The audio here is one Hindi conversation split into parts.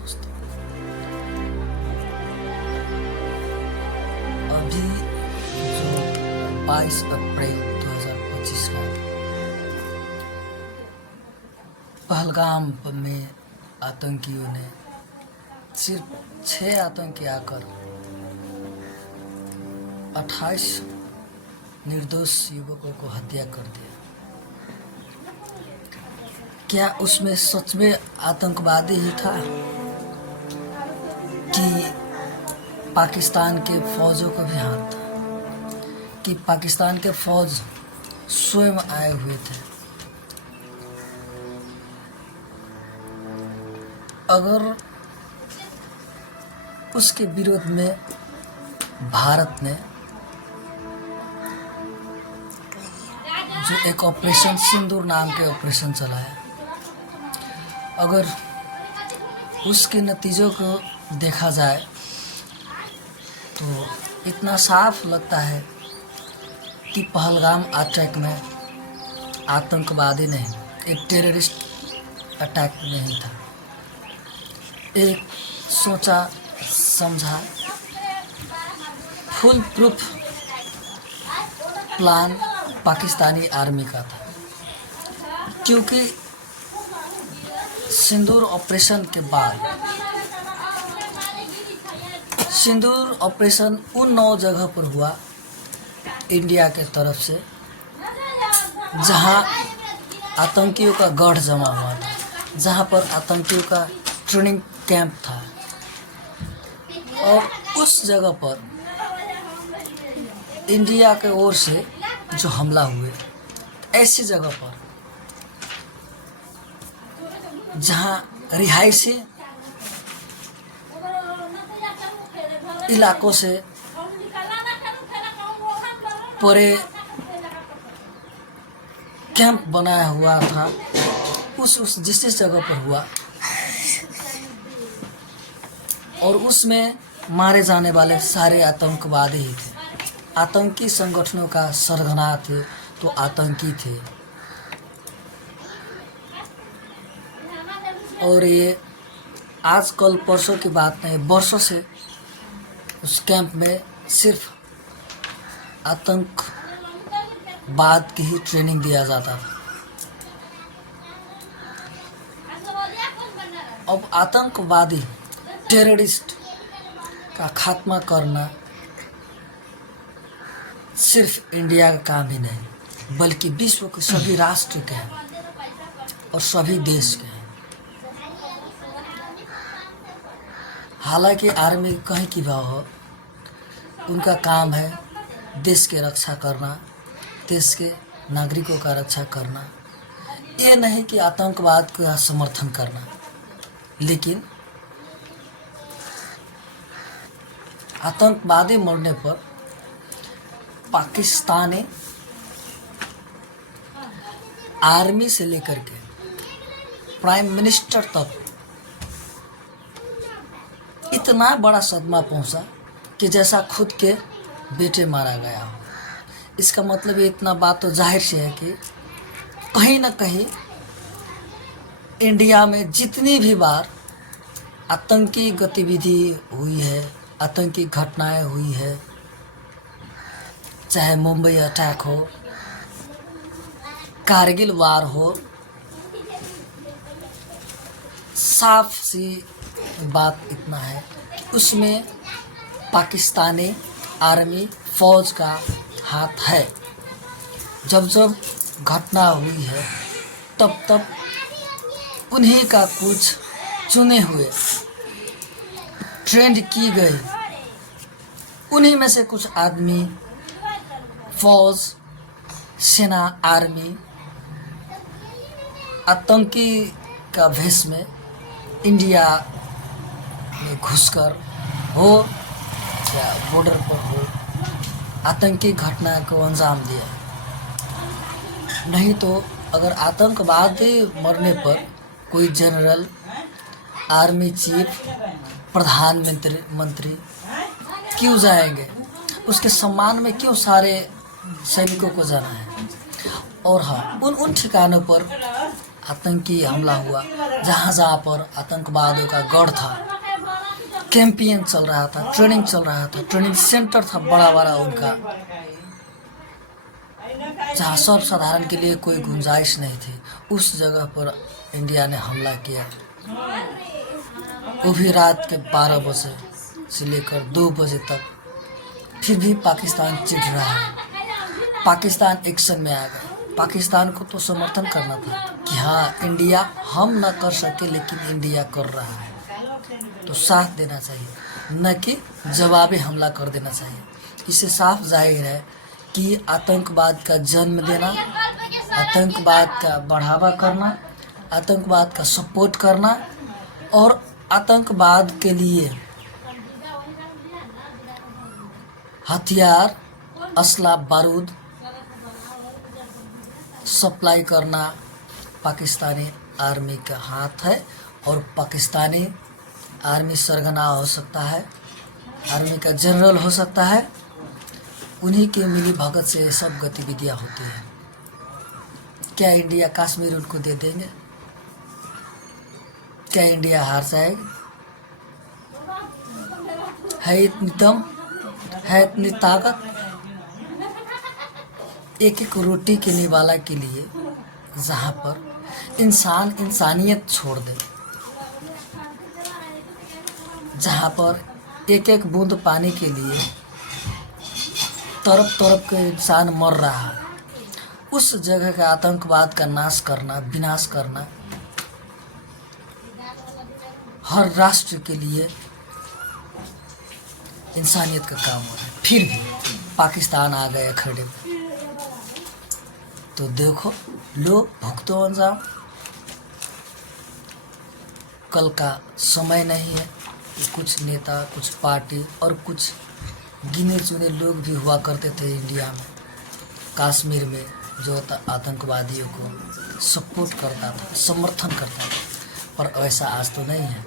दोस्तों, अभी जो 22 अप्रैल 2025 का पहलगाम में आतंकियों ने सिर्फ 6 आतंकी आकर 28 निर्दोष युवकों को हत्या कर दिया। क्या उसमें सच में आतंकवादी ही था कि पाकिस्तान के फौजों का भी हाथ था, कि पाकिस्तान के फौज स्वयं आए हुए थे? अगर उसके विरोध में भारत ने जो एक ऑपरेशन सिंदूर नाम के ऑपरेशन चलाया, अगर उसके नतीजों को देखा जाए तो इतना साफ लगता है कि पहलगाम अटैक में आतंकवादी नहीं, एक टेररिस्ट अटैक नहीं था, एक सोचा समझा full proof plan Pakistani army का था। क्योंकि सिंदूर ऑपरेशन के बाद सिंदूर ऑपरेशन उन 9 जगह पर हुआ इंडिया के तरफ से जहां आतंकियों का गढ़ जमा हुआ था, जहां पर आतंकियों का ट्रेनिंग कैंप था, और उस जगह पर इंडिया के ओर से जो हमला हुए, ऐसी जगह पर जहां रिहायशी इलाकों से पूरे कैंप बनाया हुआ था, उस जिस जगह पर हुआ, और उसमें मारे जाने वाले सारे आतंकवादी ही थे। आतंकी संगठनों का सरगना थे तो आतंकी थे। और ये आज कल परसों की बात नहीं, वर्षों से उस कैंप में सिर्फ आतंकवाद की ही ट्रेनिंग दिया जाता था। अब आतंकवादी टेररिस्ट का खात्मा करना सिर्फ इंडिया का काम ही नहीं, बल्कि विश्व के सभी राष्ट्र के हैं और सभी देश के हैं। हालांकि आर्मी कहीं की भी हो, उनका काम है देश की रक्षा करना, देश के नागरिकों का रक्षा करना, ये नहीं कि आतंकवाद का समर्थन करना। लेकिन आतंकवादी मरने पर पाकिस्तानी आर्मी से लेकर के प्राइम मिनिस्टर तक इतना बड़ा सदमा पहुंचा कि जैसा खुद के बेटे मारा गया हो। इसका मतलब ये इतना बात तो जाहिर से है कि कहीं ना कहीं इंडिया में जितनी भी बार आतंकी गतिविधि हुई है, आतंकी घटनाएं हुई है, चाहे मुंबई अटैक हो, कारगिल वार हो, साफ सी बात इतना है कि उसमें पाकिस्तानी आर्मी फौज का हाथ है। जब जब घटना हुई है तब तब उन्हीं का कुछ चुने हुए ट्रेंड की गई, उन्हीं में से कुछ आदमी फौज, सेना, आर्मी आतंकी का भेष में इंडिया में घुसकर हो या बॉर्डर पर हो, आतंकी घटना को अंजाम दिया। नहीं तो अगर आतंकवादी मरने पर कोई जनरल, आर्मी चीफ, प्रधानमंत्री क्यों जाएंगे? उसके सम्मान में क्यों सारे सैनिकों को जाना है? और हाँ, उन ठिकानों पर आतंकी हमला हुआ, जहाँ जहाँ पर आतंकवादियों का गढ़ था, कैंपेन चल रहा था, ट्रेनिंग चल रहा था, ट्रेनिंग सेंटर था बड़ा बड़ा उनका, जहाँ सब साधारण के लिए कोई गुंजाइश नहीं थी, उस जगह पर इंडिया ने हमला किया। वो भी रात के 12 बजे से लेकर 2 बजे तक। फिर भी पाकिस्तान चिढ़ रहा है। पाकिस्तान एक्शन में आ गया। पाकिस्तान को तो समर्थन करना था कि हाँ इंडिया हम न कर सके लेकिन इंडिया कर रहा है, तो साथ देना चाहिए, न कि जवाबी हमला कर देना चाहिए। इससे साफ जाहिर है कि आतंकवाद का जन्म देना, आतंकवाद का बढ़ावा करना, आतंकवाद का सपोर्ट करना और आतंकवाद के लिए हथियार, असला, बारूद सप्लाई करना पाकिस्तानी आर्मी का हाथ है। और पाकिस्तानी आर्मी सरगना हो सकता है, आर्मी का जनरल हो सकता है, उन्हीं के मिली भगत से ये सब गतिविधियां होती हैं। क्या इंडिया कश्मीर उनको दे देंगे? क्या इंडिया हार जाएगी? है इतनी दम, है इतनी ताकत? एक एक रोटी के निवाला के लिए जहाँ पर इंसान इंसानियत छोड़ दे, जहाँ पर एक एक बूंद पानी के लिए तरफ तरफ के इंसान मर रहा है, उस जगह का आतंकवाद का नाश करना, विनाश करना हर राष्ट्र के लिए इंसानियत का काम हो रहा है। फिर भी पाकिस्तान आ गया खड़े में, तो देखो लो भुगतो अंजाम। कल का समय नहीं है कि कुछ नेता, कुछ पार्टी और कुछ गिने चुने लोग भी हुआ करते थे इंडिया में, कश्मीर में, जो आतंकवादियों को सपोर्ट करता था, समर्थन करता था, पर ऐसा आज तो नहीं है।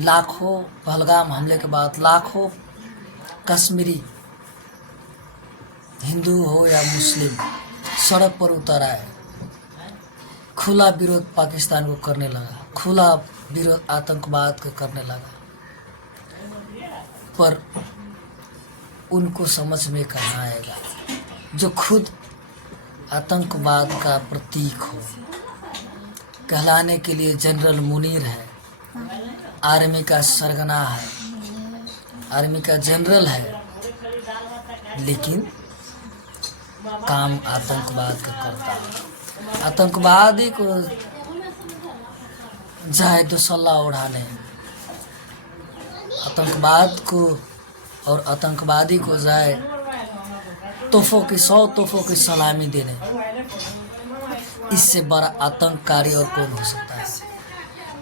लाखों पहलगाम हमले के बाद लाखों कश्मीरी, हिंदू हो या मुस्लिम, सड़क पर उतर आए, खुला विरोध पाकिस्तान को करने लगा, खुला विरोध आतंकवाद को करने लगा। पर उनको समझ में कहाँ आएगा जो खुद आतंकवाद का प्रतीक हो, कहलाने के लिए जनरल मुनीर है, आर्मी का सरगना है, आर्मी का जनरल है, लेकिन काम आतंकवाद का करता है। आतंकवादी को जाए तो सल्ला उड़ाने, आतंकवाद को और आतंकवादी को जाए तोहफों की 100 तोहफों की सलामी देने, इससे बड़ा आतंककारी और कौन हो सकता है।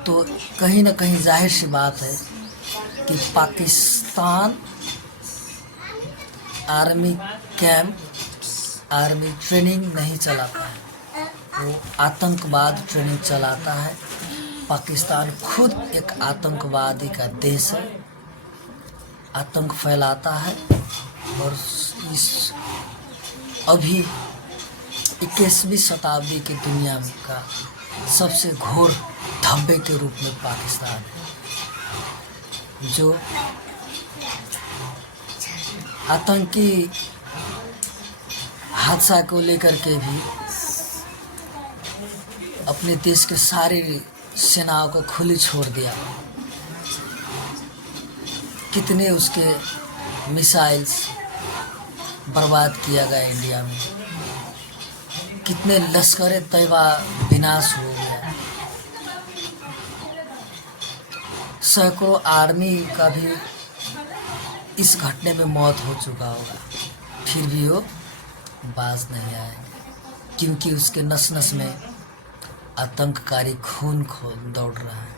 तो कहीं ना कहीं जाहिर सी बात है कि Pakistan army camp, army training नहीं चलाता है, वो आतंकवाद ट्रेनिंग चलाता है। पाकिस्तान खुद एक आतंकवादी का देश है, आतंक फैलाता है और इस अभी 21वीं शताब्दी की दुनिया में का सबसे घोर धब्बे के रूप में पाकिस्तान है, जो आतंकी हादसा को लेकर के भी अपने देश के सारी सेनाओं को खुली छोड़ दिया। कितने उसके मिसाइल्स बर्बाद किया गया इंडिया में, कितने लश्कर तैयबा विनाश हो गया, सैकड़ों आर्मी का भी इस घटने में मौत हो चुका होगा, फिर भी वो बाज नहीं आएंगे, क्योंकि उसके नस नस में आतंककारी खून दौड़ रहा है।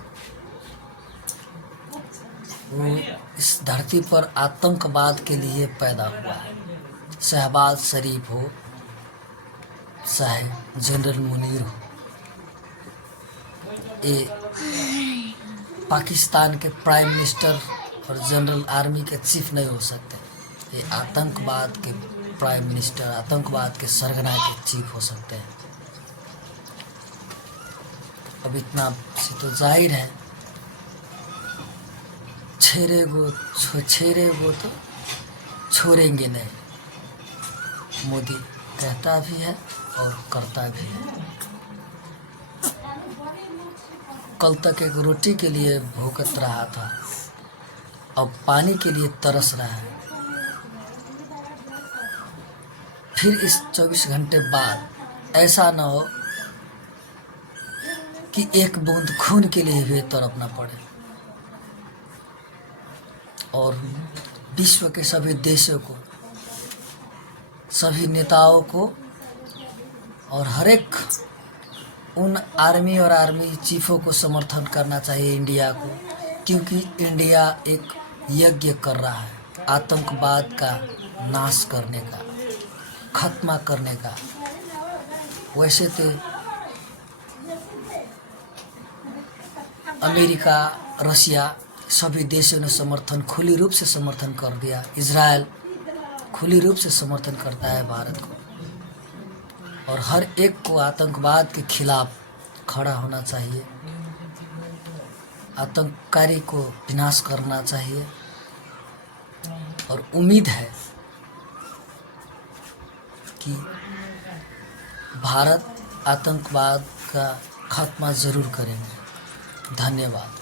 वो इस धरती पर आतंकवाद के लिए पैदा हुआ है। शहबाज शरीफ हो चाहे जनरल मुनीर हो, ये पाकिस्तान के प्राइम मिनिस्टर और जनरल आर्मी के चीफ नहीं हो सकते। ये आतंकवाद के प्राइम मिनिस्टर, आतंकवाद के सरगना के चीफ हो सकते हैं। अब इतना से तो जाहिर है, छेड़ेगो तो छोड़ेंगे नहीं, मोदी कहता भी है और करता भी है। कल तक एक रोटी के लिए भूखत रहा था, अब पानी के लिए तरस रहा है। फिर इस 24 घंटे बाद ऐसा न हो कि एक बूंद खून के लिए भी तड़पना पड़े। और विश्व के सभी देशों को, सभी नेताओं को और हर एक उन आर्मी और आर्मी चीफों को समर्थन करना चाहिए इंडिया को, क्योंकि इंडिया एक यज्ञ कर रहा है आतंकवाद का नाश करने का, खत्म करने का। वैसे तो अमेरिका, रशिया सभी देशों ने समर्थन खुली रूप से समर्थन कर दिया। इजराइल खुली रूप से समर्थन करता है भारत को, और हर एक को आतंकवाद के खिलाफ खड़ा होना चाहिए, आतंककारी को विनाश करना चाहिए। और उम्मीद है कि भारत आतंकवाद का खात्मा जरूर करेंगे। धन्यवाद।